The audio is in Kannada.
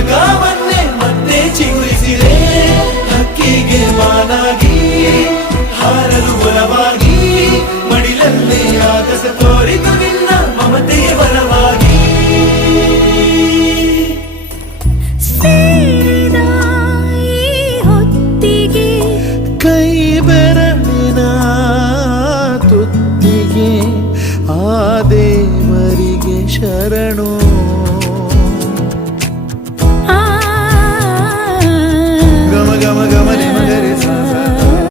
ಸ್ವರ್ಗವನ್ನೇ ಮತ್ತೆ ಚಿಗುರಿಸಿದೆ. ಹಕ್ಕಿಗೆ ಮಾನಾಗಿ ಹಾರಲು ಬಲವಾಗಿ ಮಡಿಲಲ್ಲೇ ಆಗಸ ತೋರಿತು ನಿನ್ನ ಮಮತೆಯ ಬಲವಾಗಿ. ಸೇರಿದ ಈ ಹೊತ್ತಿಗೆ ಕೈ ಬೆರಳಿನ ತುತ್ತಿಗೆ ಆ ದೇವರಿಗೆ ಶರಣು.